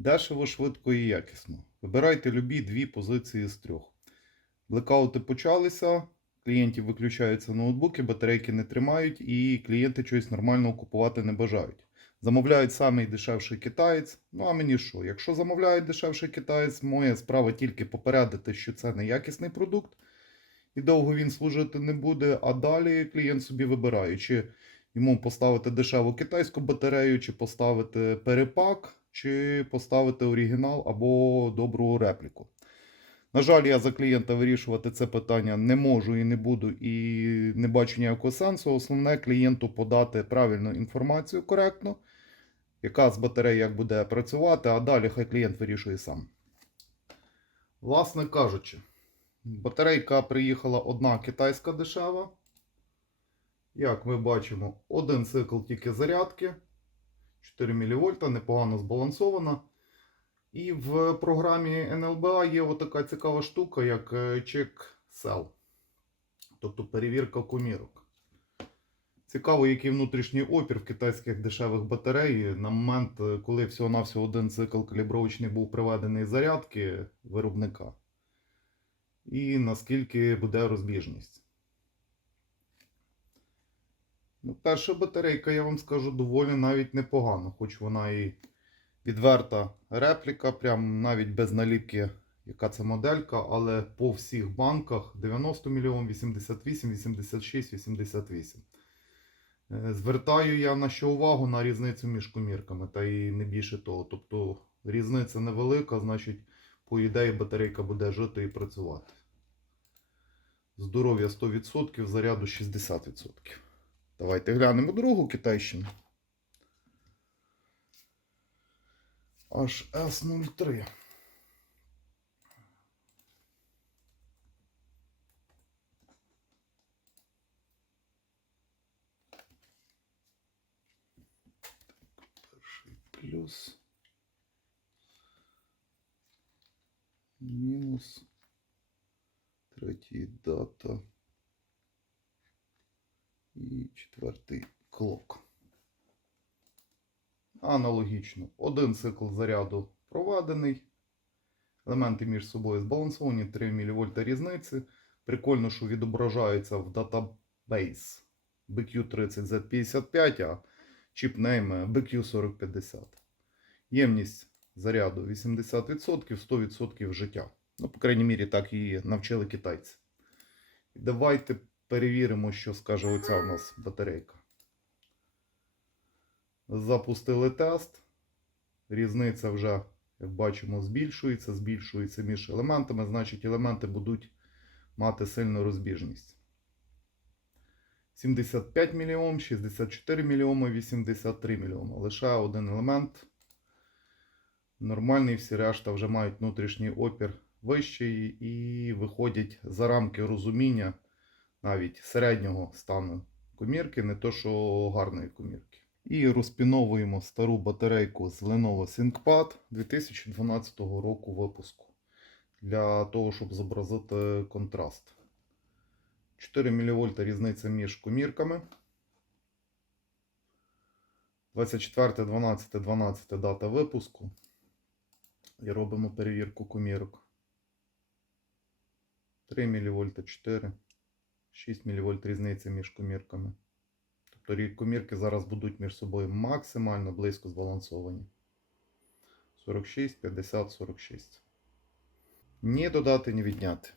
Дешево, швидко і якісно. Вибирайте любі дві позиції з трьох. Блекаути почалися, клієнтів виключаються ноутбуки, батарейки не тримають, і клієнти щось нормального купувати не бажають. Замовляють самий дешевший китаєць. Ну а мені що? Якщо замовляють дешевший китаєць, моя справа тільки попередити, що це неякісний продукт, і довго він служити не буде. А далі клієнт собі вибирає, чи йому поставити дешеву китайську батарею, чи поставити перепак, чи поставити оригінал або добру репліку. На жаль, я за клієнта вирішувати це питання не можу і не буду, і не бачу ніякого сенсу. Основне клієнту подати правильну інформацію коректно, яка з батареї як буде працювати, а далі хай клієнт вирішує сам. Власне кажучи, батарейка приїхала одна китайська дешева. Як ми бачимо, один цикл тільки зарядки. 4 мВ, непогано збалансована. І в програмі NLBA є отака цікава штука, як е, Check Cell. Тобто перевірка комірок. Цікаво, який внутрішній опір в китайських дешевих батарей на момент, е, коли всього-навсього один цикл калібровочний був приведений з зарядки виробника. І наскільки буде розбіжність. Ну, перша батарейка, я вам скажу, доволі навіть непогана, хоч вона і відверта репліка, прям навіть без наліпки, яка це моделька, але по всіх банках 90 мільйон, 88, 86, 88. Е, Звертаю я на що увагу на різницю між комірками, та і не більше того. Тобто різниця невелика, значить, по ідеї батарейка буде жити і працювати. Здоров'я 100%, заряду 60%. Давайте глянемо другу китайщину. HS03. Перший плюс. Мінус. Третій дата. І четвертий клок. Аналогічно. Один цикл заряду проведений. Елементи між собою збалансовані, 3 мВ різниці. Прикольно, що відображається в датабейс BQ30Z55, а чіпнейм BQ4050. Ємність заряду 80%, 100% життя. Ну, по крайній мірі, так її навчили китайці. Давайте перевіримо, що скаже оця у нас батарейка. Запустили тест. Різниця вже, як бачимо, збільшується, збільшується між елементами, значить елементи будуть мати сильну розбіжність. 75 мільйон, 64 мільйони, 83 мільйони. Лише один елемент. Нормальний, всі решта вже мають внутрішній опір вищий і виходять за рамки розуміння навіть середнього стану комірки, не то що гарної комірки. І розпіновуємо стару батарейку з Lenovo ThinkPad 2012 року випуску. Для того, щоб зобразити контраст. 4 мВ різниця між комірками. 24, 12, 12 дата випуску. І робимо перевірку комірок. 3 мВ 4. 6 мВ різниця між комірками. Тобто комірки зараз будуть між собою максимально близько збалансовані. 46, 50, 46. Ні додати, ні відняти.